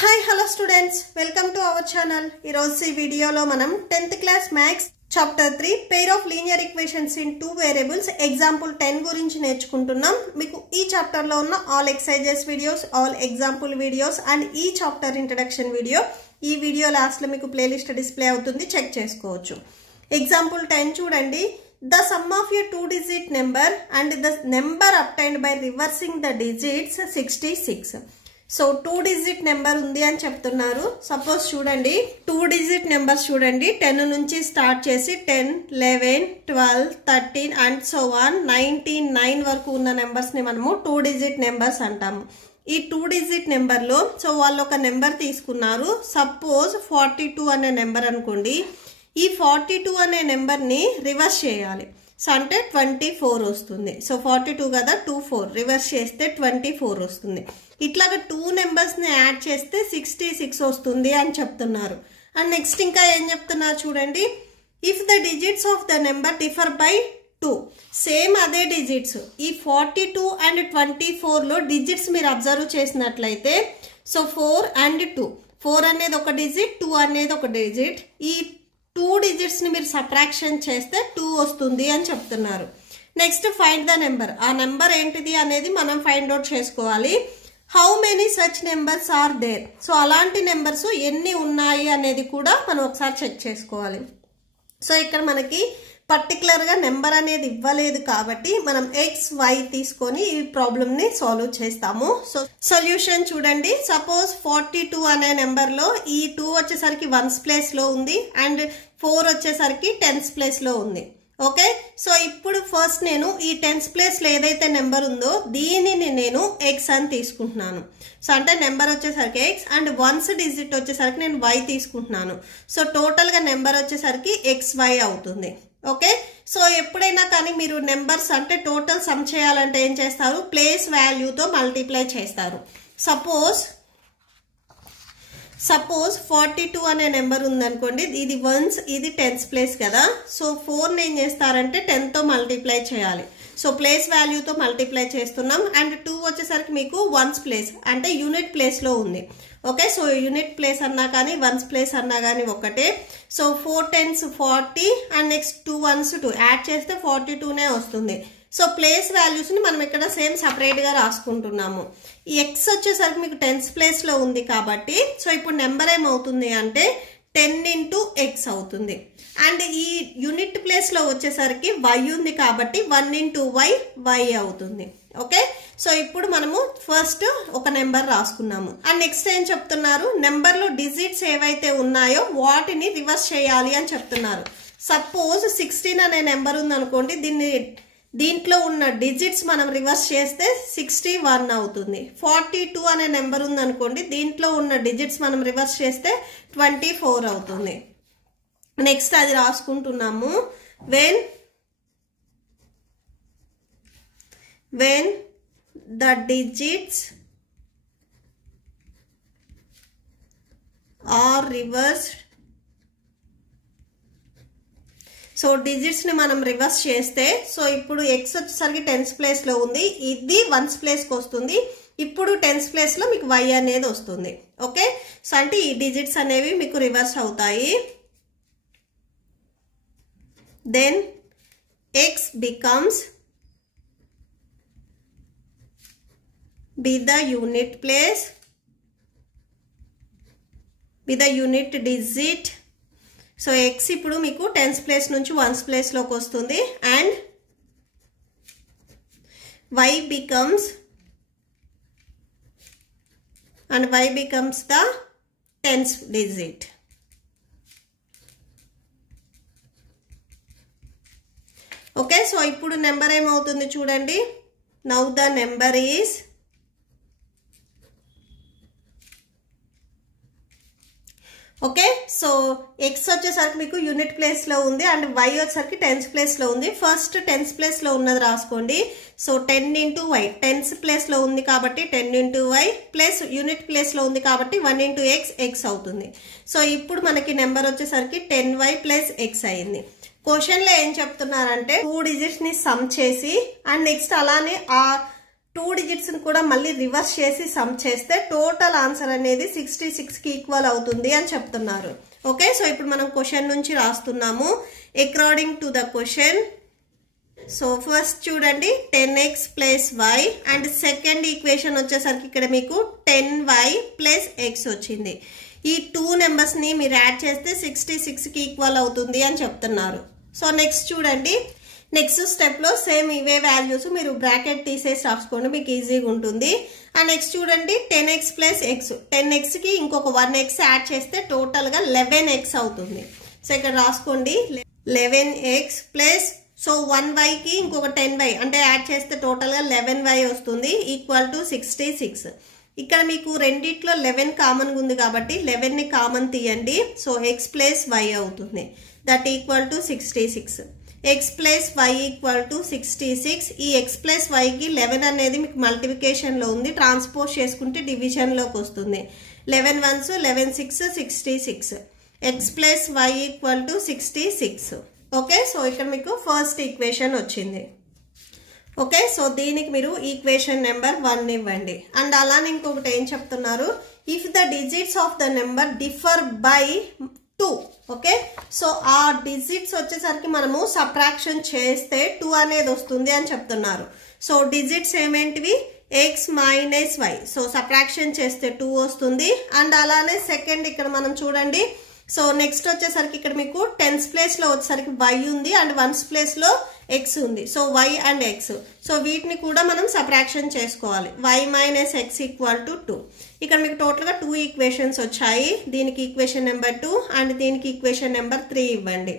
Hi hello students, welcome to our channel. ఈరోజు ఈ వీడియోలో మనం 10th class maths chapter 3 pair of linear equations in 2 variables example 10 గురించి నేర్చుకుంటున్నాం. మీకు ఈ చాప్టర్లో ఉన్న all exercises videos, all example videos and ఈ చాప్టర్ ఇంట్రడక్షన్ వీడియో ఈ వీడియో లాస్ట్లో మీకు ప్లేలిస్ట్ డిస్ప్లే అవుతుంది, చెక్ చేసుకోవచ్చు. ఎగ్జాంపుల్ 10 చూడండి. The sum of a 2-digit number and the number obtained by reversing the digits 66. So 2-digit number ఉంది అని చెప్తున్నారు. సపోజ్ చూడండి, 2-digit నెంబర్స్ చూడండి, 10 నుంచి స్టార్ట్ చేసి 10, 11, 12, 13 అండ్ సో ఆన్ 99 వరకు ఉన్న నెంబర్స్ని మనము 2-digit నెంబర్స్ అంటాము. ఈ 2-digit నెంబర్లో సో వాళ్ళు ఒక నెంబర్ తీసుకున్నారు. సపోజ్ 42 అనే నెంబర్ అనుకోండి. ఈ 42 అనే నెంబర్ని రివర్స్ చేయాలి. సో అంటే 24 వస్తుంది. సో 42 కదా, 24 రివర్స్ చేస్తే 24 వస్తుంది. ఇట్లాగా 2 నెంబర్స్ని యాడ్ చేస్తే 66 వస్తుంది అని చెప్తున్నారు. అండ్ నెక్స్ట్ ఇంకా ఏం చెప్తున్నారు చూడండి. If the digits of the number differ by 2, same అదే డిజిట్స్ ఈ 42 అండ్ 24లో డిజిట్స్ మీరు అబ్జర్వ్ చేసినట్లయితే సో 4 అండ్ 2, 4 అనేది ఒక డిజిట్, 2 అనేది ఒక డిజిట్. ఈ 2 డిజిట్స్ని మీరు సబ్ట్రాక్షన్ చేస్తే 2 వస్తుంది అని చెప్తున్నారు. Next find the number. ఆ నెంబర్ ఏంటిది అనేది మనం ఫైండ్ అవుట్ చేసుకోవాలి. How many such numbers are there. So అలాంటి నెంబర్స్ ఎన్ని ఉన్నాయి అనేది కూడా మనం ఒకసారి చెక్ చేసుకోవాలి. సో ఇక్కడ మనకి పర్టికులర్గా నెంబర్ అనేది ఇవ్వలేదు కాబట్టి మనం XY తీసుకొని ఈ ప్రాబ్లమ్ని సాల్వ్ చేస్తాము. సో సొల్యూషన్ చూడండి. సపోజ్ 42 అనే నెంబర్లో ఈ 2 వచ్చేసరికి 1s ప్లేస్లో ఉంది అండ్ 4 వచ్చేసరికి 10s ప్లేస్లో ఉంది. ఓకే, సో ఇప్పుడు ఫస్ట్ నేను ఈ 10s ప్లేస్లో ఏదైతే నెంబర్ ఉందో దీనిని నేను X అని తీసుకుంటున్నాను. సో అంటే నెంబర్ వచ్చేసరికి X అండ్ 1s డిజిట్ వచ్చేసరికి నేను Y తీసుకుంటున్నాను. సో టోటల్గా నెంబర్ వచ్చేసరికి XY అవుతుంది. ఓకే, సో ఎప్పుడైనా కానీ మీరు నెంబర్స్ అంటే టోటల్ సమ్ చేయాలంటే ఏం చేస్తారు, ప్లేస్ వాల్యూతో మల్టిప్లై చేస్తారు. సపోజ్ 42 అనే నెంబర్ ఉందనుకోండి, ఇది 1s, ఇది 10s ప్లేస్ కదా. సో 4ని ఏం చేస్తారంటే 10తో మల్టిప్లై చేయాలి. సో ప్లేస్ వాల్యూతో మల్టిప్లై చేస్తున్నాం. అండ్ 2 వచ్చేసరికి మీకు 1s ప్లేస్ అంటే యూనిట్ ప్లేస్లో ఉంది. ఓకే, సో యూనిట్ ప్లేస్ అన్నా కానీ 1s ప్లేస్ అన్నా కానీ ఒకటే. So 4 10s 40 and next 2 1s 2 add చేస్తే 42నే వస్తుంది. సో ప్లేస్ వాల్యూస్ని మనం ఇక్కడ సేమ్ సపరేట్గా రాసుకుంటున్నాము. ఈ X వచ్చేసరికి మీకు 10s ప్లేస్లో ఉంది కాబట్టి సో ఇప్పుడు నెంబర్ ఏమవుతుంది అంటే 10 into X అవుతుంది. అండ్ ఈ యూనిట్ ప్లేస్లో వచ్చేసరికి Y ఉంది కాబట్టి 1 into Y అవుతుంది. ఓకే, సో ఇప్పుడు మనము ఫస్ట్ ఒక నెంబర్ రాసుకున్నాము. అండ్ నెక్స్ట్ ఏం చెప్తున్నారు, నెంబర్లో డిజిట్స్ ఏవైతే ఉన్నాయో వాటిని రివర్స్ చేయాలి అని చెప్తున్నారు. సపోజ్ 16 అనే నెంబర్ ఉంది అనుకోండి, దీంట్లో ఉన్న డిజిట్స్ మనం రివర్స్ చేస్తే 61 అవుతుంది. 42 అనే నెంబర్ ఉంది అనుకోండి, దీంట్లో ఉన్న డిజిట్స్ మనం రివర్స్ చేస్తే 24 అవుతుంది. నెక్స్ట్ అది రాసుకుంటున్నాము. When the digits are reversed. So డిజిట్స్ని మనం రివర్స్ చేస్తే సో ఇప్పుడు X వచ్చేసరికి 10s ప్లేస్లో ఉంది, ఇది 1s ప్లేస్కి వస్తుంది. ఇప్పుడు 10s ప్లేస్లో మీకు Y అనేది వస్తుంది. ఓకే, సో అంటే ఈ డిజిట్స్ అనేవి మీకు రివర్స్ అవుతాయి. Then X becomes be the unit place, be the unit digit. So X ఇప్పుడు మీకు 10s ప్లేస్ నుంచి 1s ప్లేస్లోకి వస్తుంది. And Y becomes the 10s digit. Okay, so ఇప్పుడు నెంబర్ ఏమవుతుంది చూడండి. Now the number is okay, so X వచ్చేసరికి మీకు యూనిట్ ప్లేస్లో ఉంది అండ్ Y వచ్చేసరికి 10s ప్లేస్లో ఉంది. ఫస్ట్ 10s ప్లేస్లో ఉన్నది రాసుకోండి. సో 10 into Y 10s ప్లేస్లో ఉంది కాబట్టి 10 into Y ప్లస్ యూనిట్ ప్లేస్లో ఉంది కాబట్టి 1 into X అవుతుంది. సో ఇప్పుడు మనకి నెంబర్ వచ్చేసరికి 10Y ప్లస్ X అయింది. క్వశ్చన్లో ఏం చెప్తున్నారంటే 2 డిజిట్స్ని సమ్ చేసి అండ్ నెక్స్ట్ అలానే ఆ 2 డిజిట్స్ ని కూడా మళ్ళీ రివర్స్ చేసి సమ్ చేస్తే టోటల్ ఆన్సర్ అనేది 66 కి ఈక్వల్ అవుతుంది అని చెప్తున్నారు. ఓకే, సో ఇప్పుడు మనం క్వశ్చన్ నుంచి రాస్తున్నాము. According to the question, so first చూడండి 10x plus y and second equation వచ్చేసరికి ఇక్కడ మీకు 10y ప్లస్ x వచ్చింది. ఈ 2 నెంబర్స్ ని మీరు యాడ్ చేస్తే 66 కి ఈక్వల్ అవుతుంది అని చెప్తున్నారు. సో నెక్స్ట్ చూడండి, నెక్స్ట్ స్టెప్ లో సేమ్ ఇవే వాల్యూస్ మీరు బ్రాకెట్ తీసేసి రాసుకోండి, మీకు ఈజీగా ఉంటుంది. అండ్ నెక్స్ట్ చూడండి 10x ప్లస్ x, 10x కి ఇంకొక 1x యాడ్ చేస్తే టోటల్ గా 11x అవుతుంది. సో ఇక్కడ రాసుకోండి 11x ప్లస్, సో 1y కి ఇంకొక 10y అంటే యాడ్ చేస్తే టోటల్ గా 11y వస్తుంది ఈక్వల్ టు 66. ఇక్కడ మీకు రెండిట్లో 11 కామన్ ఉంది కాబట్టి 11 ని కామన్ తీయండి. సో x ప్లస్ y అవుతుంది, that equal to 66. x plus y equal to 66. ఈ x ప్లస్ y కి 11 అనేది మీకు మల్టిప్లికేషన్ లో ఉంది, ట్రాన్స్పోజ్ చేసుకుంటే డివిజన్ లోకి వస్తుంది. 11 1s 11 6 66. x plus y equal to 66. Okay, so ఇక్కడ మీకు ఫస్ట్ ఈక్వేషన్ వచ్చింది. ఓకే, సో దీనికి మీరు ఈక్వేషన్ నెంబర్ 1 ఇవ్వండి. అండ్ అలానే ఇంకొకటి ఏం చెప్తున్నారు, if the digits of the number differ by 2. Okay, so ఆ డిజిట్స్ వచ్చేసరికి మనము సబ్ట్రాక్షన్ చేస్తే 2 అనేది వస్తుంది అని చెప్తున్నారు. సో డిజిట్స్ ఏమేంటివి, x minus y, so subtraction చేస్తే 2 వస్తుంది. అండ్ అలానే సెకండ్ ఇక్కడ మనం చూడండి, సో నెక్స్ట్ వచ్చేసరికి ఇక్కడ మీకు 10s ప్లేస్ లో వచ్చేసరికి y ఉంది అండ్ 1s ప్లేస్ లో x ఉంది. So y and x, so వీటిని కూడా మనం సబ్ట్రాక్షన్ చేసుకోవాలి. y minus x equal to 2. ఇక్కడ మీకు టోటల్ గా 2 ఈక్వేషన్స్ వచ్చాయి. దీనికి ఈక్వేషన్ నెంబర్ 2 అండ్ దీనికి ఈక్వేషన్ నెంబర్ 3 ఇవ్వండి.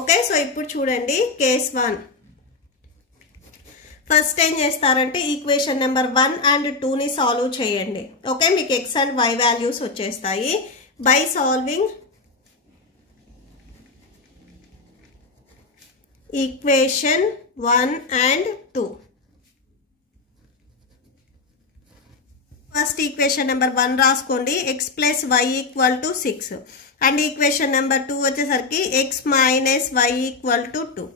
ఓకే, సో ఇప్పుడు చూడండి కేస్ 1. ఫస్ట్ ఏం చేస్తారంటే ఈక్వేషన్ నెంబర్ 1 అండ్ 2 ని సాల్వ్ చేయండి. ఓకే, మీకు x అండ్ y వాల్యూస్ వచ్చేస్తాయి. By solving equation 1 and 2. First equation number 1 రాసుకోండి, x plus y equal to 6 and equation number 2 వచ్చేసరికి x minus y equal to 2.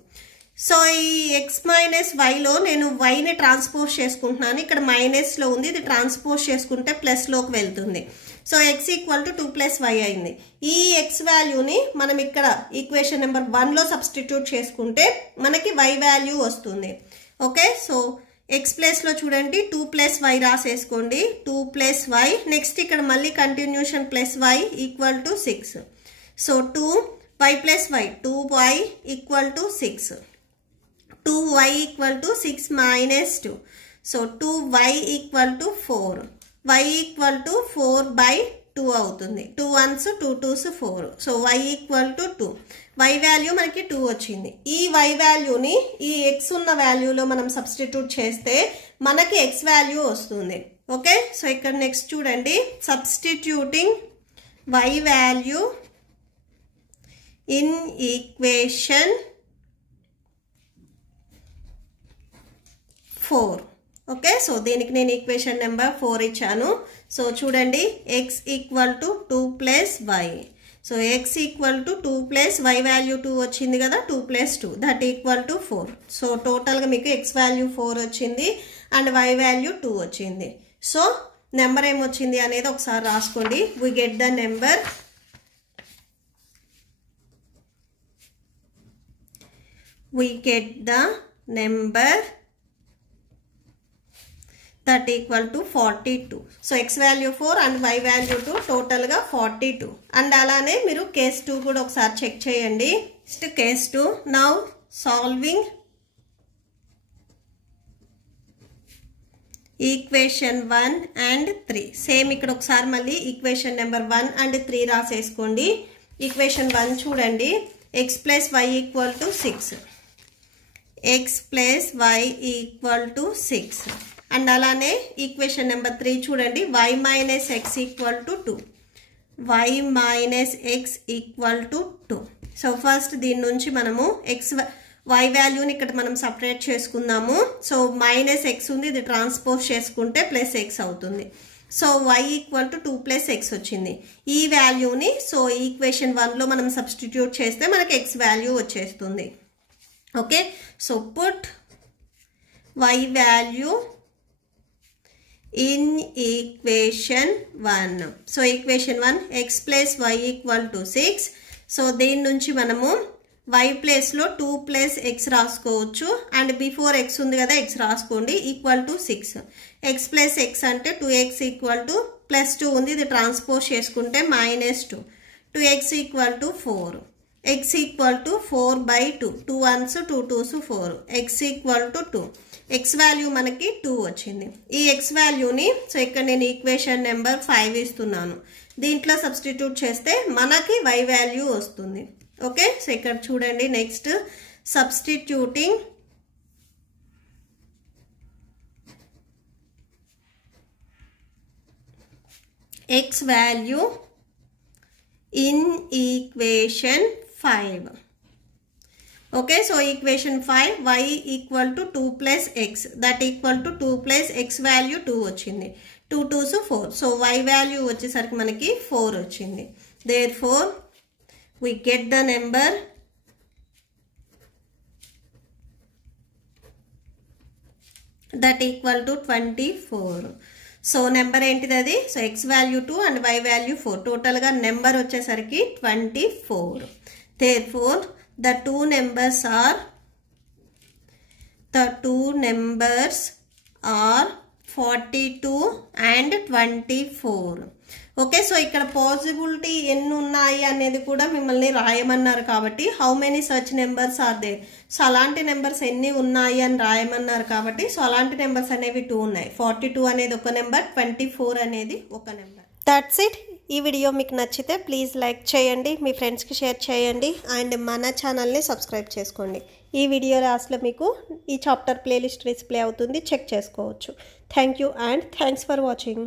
So ఈ x minus వైలో నేను వైని transpose చేసుకుంటున్నాను, ఇక్కడ మైనస్ లో ఉంది, ఇది ట్రాన్స్పోజ్ చేసుకుంటే ప్లస్ లోకి వెళ్తుంది. So x equal to 2 plus y అయింది. ఈ x వాల్యూని మనం ఇక్కడ ఈక్వేషన్ నెంబర్ 1 లో సబ్స్టిట్యూట్ చేసుకుంటే మనకి y వాల్యూ వస్తుంది. ఓకే, సో x ప్లేస్ లో చూడండి 2 plus y రాసేసుకోండి, 2 plus y. Next ఇక్కడ మళ్ళీ continuation plus y equal to 6. So 2y plus y, 2y equal to 6. 2y equal to 6 minus 2. So 2y equal to 4. y equal to 4/2 అవుతుంది. 2 1s 2 2s 4. So y equal to 2. y value మనకి 2 వచ్చింది. ఈ y వాల్యూని ఈ x ఉన్న వాల్యూలో మనం substitute చేస్తే మనకి x వాల్యూ వస్తుంది. ఓకే, సో ఇక్కడ నెక్స్ట్ చూడండి, substituting y value in equation 4. Okay, so దీనికి నేను ఈక్వేషన్ నెంబర్ 4 ఇచ్చాను. సో చూడండి x equal to 2 plus y. So x equal to 2 plus y value 2 వచ్చింది కదా, 2 plus 2 that equal to 4. So టోటల్గా మీకు x వాల్యూ 4 వచ్చింది అండ్ y వాల్యూ 2 వచ్చింది. సో నెంబర్ ఏమొచ్చింది అనేది ఒకసారి రాసుకోండి. We get the number that equal to 42. So x value 4 and y value 2, total ga 42. And alane miru case 2 kuda okasari check cheyandi. Next case 2. Now solving equation 1 and 3. Same ikkada okasari malli equation number 1 and 3 raseskondi. Equation 1 chudandi, x plus y equal to 6. x plus y equal to 6. And అలానే equation number 3 చూడండి, y minus x equal to 2. y minus x equal to 2. So first దీని నుంచి మనము y వాల్యూని ఇక్కడ మనం separate చేసుకుందాము. So minus x ఉంది, ఇది ట్రాన్స్పోజ్ చేసుకుంటే ప్లస్ x అవుతుంది. So y equal to 2 plus x వచ్చింది. ఈ వాల్యూని సో ఈక్వేషన్ 1లో మనం సబ్స్టిట్యూట్ చేస్తే మనకి x వాల్యూ వచ్చేస్తుంది. Okay, so put y value in equation 1. So equation 1 x plus y equal to 6. So దీని నుంచి మనము y ప్లేస్ లో 2 ప్లస్ x రాసుకోవచ్చు అండ్ బిఫోర్ x ఉంది కదా x రాసుకోండి equal to 6. x plus x అంటే 2x ఈక్వల్ టు ప్లస్ 2 ఉంది ఇది ట్రాన్స్పోజ్ చేసుకుంటే -2. 2x equal to 4. x equal to 4/2. 2 1s 2 2s 4. x equal to 2. x value మనకి 2 వచ్చింది. ఈ x వాల్యూని సో ఇక్కడ నేను ఈక్వేషన్ నెంబర్ 5 ఇస్తున్నాను. దీంట్లో సబ్స్టిట్యూట్ చేస్తే మనకి y వాల్యూ వస్తుంది. ఓకే సో ఇక్కడ చూడండి next substituting x value in equation 5. Okay, so equation 5 y equal to 2 plus x that equal to 2 plus x value 2 వచ్చింది. 2 2s 4. So y value వచ్చేసరికి మనకి 4 వచ్చింది. Therefore we get the number that equal to 24. So number ఏంటిది అది so x value 2 and y value 4 టోటల్గా number వచ్చేసరికి 24. Therefore the two numbers are 42 and 24. Okay so ఇక్కడ possibility ఎన్ని ఉన్నాయి అనేది కూడా మిమ్మల్ని రాయమన్నారు కాబట్టి హౌ మెనీ సర్చ్ నెంబర్స్ ఆర్ దేర్ సో అలాంటి నెంబర్స్ ఎన్ని ఉన్నాయి అని రాయమన్నారు కాబట్టి సో అలాంటి నెంబర్స్ అనేవి 2 ఉన్నాయి. 42 అనేది ఒక నెంబర్, 24 అనేది ఒక నెంబర్. That's it. ఈ వీడియో మీకు నచ్చితే ప్లీజ్ లైక్ చేయండి, మీ ఫ్రెండ్స్కి షేర్ చేయండి అండ్ మన ఛానల్ని సబ్స్క్రైబ్ చేసుకోండి. ఈ వీడియో లాస్ట్లో మీకు ఈ చాప్టర్ ప్లేలిస్ట్ డిస్ప్లే అవుతుంది, చెక్ చేసుకోవచ్చు. Thank you and thanks for watching.